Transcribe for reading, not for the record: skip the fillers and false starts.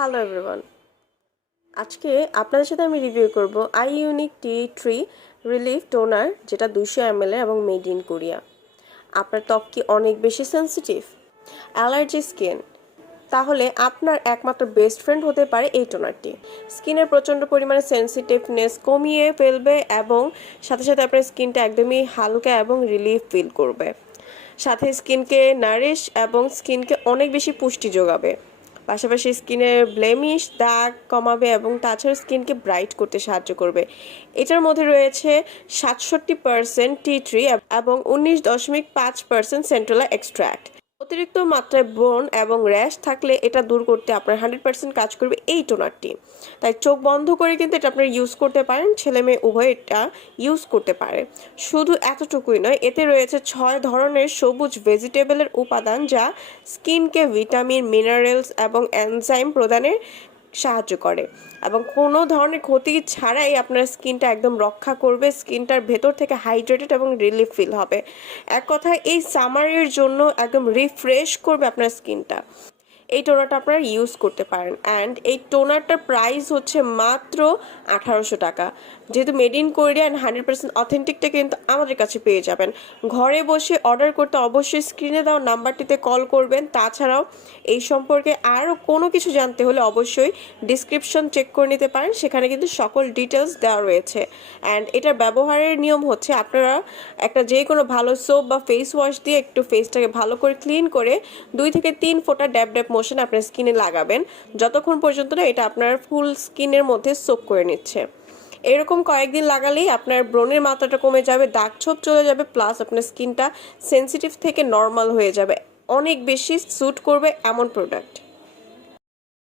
Hello everyone, আজকে আপনাদের সাথে আমি রিভিউ করব I unique tea tree relief toner, যেটা 200 ml এবং মেড ইন কোরিয়া। আপনার ত্বক কি অনেক বেশি সেন্সিটিভ, অ্যালার্জি স্কিন? তাহলে আপনার একমাত্র বেস্ট ফ্রেন্ড হতে পারে এই টোনারটি। স্কিনের প্রচণ্ড পরিমাণে সেন্সিটিভনেস কমিয়ে ফেলবে এবং সাথে সাথে আপনার স্কিনটা একদমই হালকা এবং রিলিফ ফিল করবে। সাথে স্কিনকে নারিশ এবং স্কিনকে অনেক বেশি পুষ্টি যোগাবে। পাশাপাশি স্কিনের ব্লেমিশ দাগ কমাবে এবং তাছাড়া স্কিনকে ব্রাইট করতে সাহায্য করবে। এটার মধ্যে রয়েছে 67% টি ট্রি এবং 19.5% সেন্ট্রালা এক্সট্র্যাক্ট। অতিরিক্ত মাত্রায় ব্রণ এবং র্যাশ থাকলে এটা দূর করতে আপনার 100% কাজ করবে এই টোনারটি। তাই চোখ বন্ধ করে কিন্তু এটা আপনারা ইউজ করতে পারেন, ছেলে মেয়ে উভয় এটা ইউজ করতে পারে। শুধু এতটুকুই নয়, এতে রয়েছে 6 ধরনের সবুজ ভেজিটেবলের উপাদান, যা স্কিনকে ভিটামিন, মিনারেলস এবং এনজাইম প্রদানে সাহায্য করে এবং কোনো ধরনের ক্ষতি ছাড়াই আপনার স্কিনটা একদম রক্ষা করবে। স্কিনটার ভেতর থেকে হাইড্রেটেড এবং রিলিফ ফিল হবে। এক কথায় এই সামারের জন্য একদম রিফ্রেশ করবে আপনার স্কিনটা। এই টোনারটা আপনারা ইউজ করতে পারেন। অ্যান্ড এই টোনারটার প্রাইস হচ্ছে মাত্র 1800 টাকা। যেহেতু মেড ইন কোরিয়া অ্যান্ড 100% অথেন্টিকটা কিন্তু আমাদের কাছে পেয়ে যাবেন। ঘরে বসে অর্ডার করতে অবশ্যই স্ক্রিনে দেওয়া নাম্বারটিতে কল করবেন। তাছাড়াও এই সম্পর্কে আরও কোনো কিছু জানতে হলে অবশ্যই ডিসক্রিপশন চেক করে নিতে পারেন, সেখানে কিন্তু সকল ডিটেলস দেওয়া রয়েছে। অ্যান্ড এটার ব্যবহারের নিয়ম হচ্ছে, আপনারা একটা যে কোনো ভালো সোপ বা ফেস ওয়াশ দিয়ে একটু ফেসটাকে ভালো করে ক্লিন করে 2 থেকে 3 ফোঁটা ড্যাব ড্যাব মোশন আপনার স্কিনে লাগাবেন, যতক্ষণ পর্যন্ত না এটা আপনার ফুল স্কিনের মধ্যে সোক করে নিচ্ছে। এরকম কয়েকদিন লাগালেই আপনার ব্রণের মাত্রাটা কমে যাবে, দাগ ছোপ চলে যাবে, প্লাস আপনার স্কিনটা সেন্সিটিভ থেকে নর্মাল হয়ে যাবে। অনেক বেশি স্যুট করবে এমন প্রোডাক্ট।